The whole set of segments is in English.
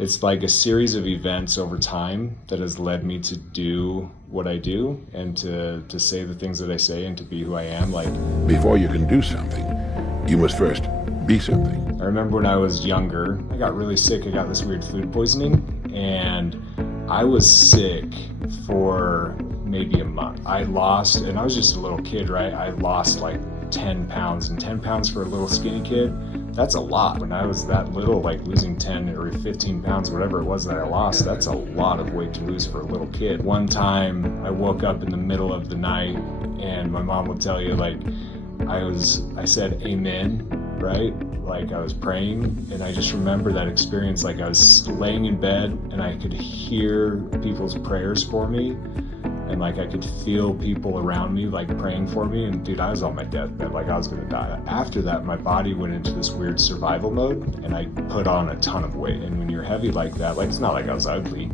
it's like a series of events over time that has led me to do what I do and to say the things that I say and to be who I am. Like, before you can do something, you must first be something. I remember when I was younger, I got really sick. I got this weird food poisoning, and I was sick for maybe a month. I lost, and I was just a little kid, right? I lost like 10 pounds, and 10 pounds for a little skinny kid, that's a lot. When I was that little, like losing 10 or 15 pounds, whatever it was that I lost, that's a lot of weight to lose for a little kid. One time I woke up in the middle of the night, and my mom would tell you, like, I said amen, right? Like I was praying, and I just remember that experience. Like I was laying in bed and I could hear people's prayers for me, and like I could feel people around me like praying for me, and dude, I was on my deathbed, like I was gonna die. After that, my body went into this weird survival mode, and I put on a ton of weight. And when you're heavy like that, like it's not like I was ugly,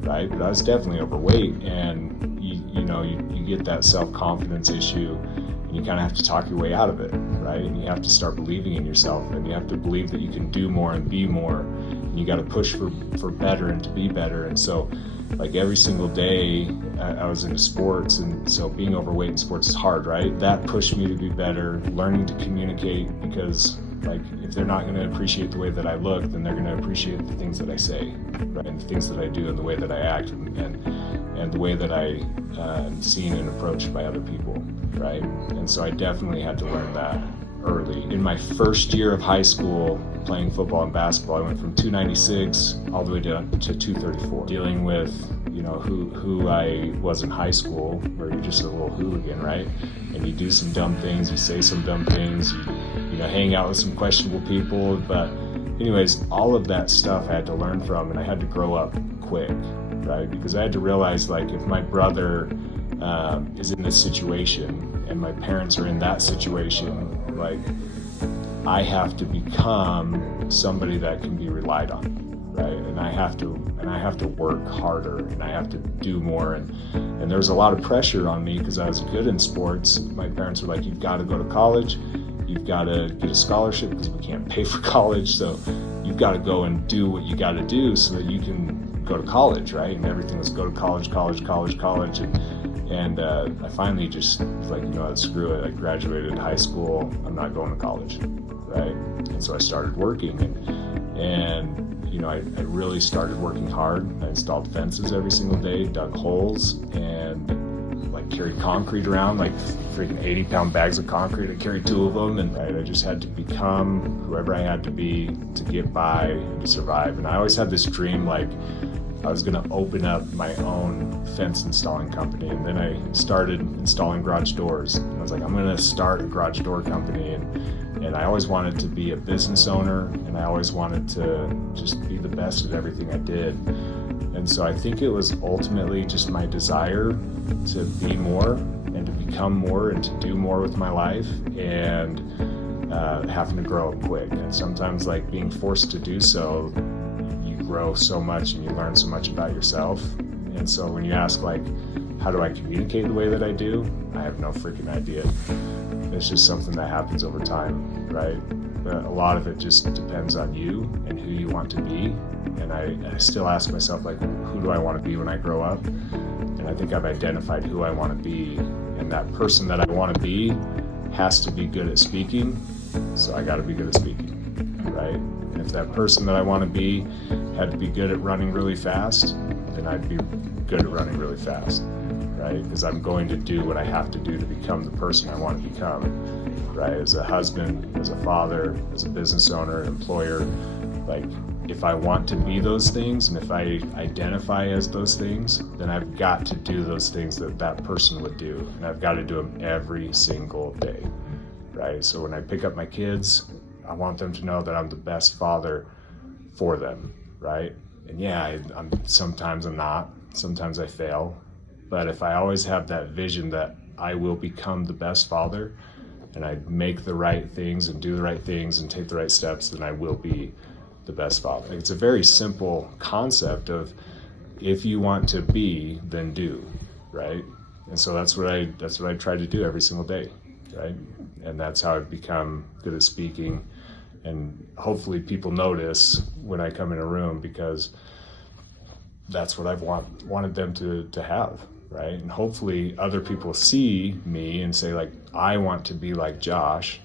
right? But I was definitely overweight, and you get that self-confidence issue, and you kind of have to talk your way out of it, right? And you have to start believing in yourself, and you have to believe that you can do more and be more, and you got to push for better and to be better. And so like every single day I was into sports, and so being overweight in sports is hard, right? That pushed me to be better, learning to communicate, because like if they're not going to appreciate the way that I look, then they're going to appreciate the things that I say, right? And the things that I do, and the way that I act, and the way that I am seen and approached by other people, right? And so I definitely had to learn that early. In my first year of high school playing football and basketball, I went from 296 all the way down to 234, dealing with who I was in high school, where you're just a little hooligan, right? And you do some dumb things, you say some dumb things, you hang out with some questionable people. But anyways, all of that stuff I had to learn from, and I had to grow up quick, right? Because I had to realize, like, if my brother is in this situation and my parents are in that situation, like, I have to become somebody that can be relied on, right? And I have to work harder, and I have to do more. And there's a lot of pressure on me because I was good in sports. My parents were like, you've got to go to college, you've got to get a scholarship because we can't pay for college, so you've got to go and do what you got to do so that you can go to college, right? And everything was go to college. And I finally just was like, screw it. I graduated high school, I'm not going to college, right? And so I started working, and I really started working hard. I installed fences every single day, dug holes, and like carried concrete around, like freaking 80-pound bags of concrete. I carried 2 of them, and I just had to become whoever I had to be to get by and to survive. And I always had this dream, like I was gonna open up my own fence installing company. And then I started installing garage doors. And I was like, I'm gonna start a garage door company. And I always wanted to be a business owner, and I always wanted to just be the best at everything I did. And so I think it was ultimately just my desire to be more and to become more and to do more with my life, and having to grow up quick. And sometimes, like, being forced to do so, you grow so much and you learn so much about yourself. And so when you ask, like, how do I communicate the way that I do? I have no freaking idea. It's just something that happens over time, right? But a lot of it just depends on you and who you want to be. And I still ask myself, like, who do I want to be when I grow up? And I think I've identified who I want to be. And that person that I want to be has to be good at speaking. So I got to be good at speaking, right? And if that person that I want to be had to be good at running really fast, then I'd be good at running really fast, right? Because I'm going to do what I have to do to become the person I want to become, right? As a husband, as a father, as a business owner, an employer. Like, if I want to be those things, and if I identify as those things, then I've got to do those things that person would do, and I've got to do them every single day, right? So when I pick up my kids, I want them to know that I'm the best father for them, right? And yeah, sometimes I'm not, sometimes I fail. But if I always have that vision that I will become the best father, and I make the right things and do the right things and take the right steps, then I will be the best father. It's a very simple concept of, if you want to be, then do, right? And so that's what I try to do every single day, right? And that's how I've become good at speaking And hopefully people notice when I come in a room, because that's what I've wanted them to have, right? And hopefully other people see me and say, like, I want to be like Josh.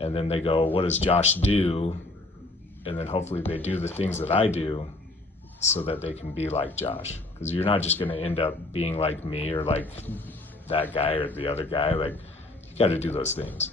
And then they go, what does Josh do? And then hopefully they do the things that I do so that they can be like Josh. Because you're not just going to end up being like me or like that guy or the other guy. Like, you got to do those things.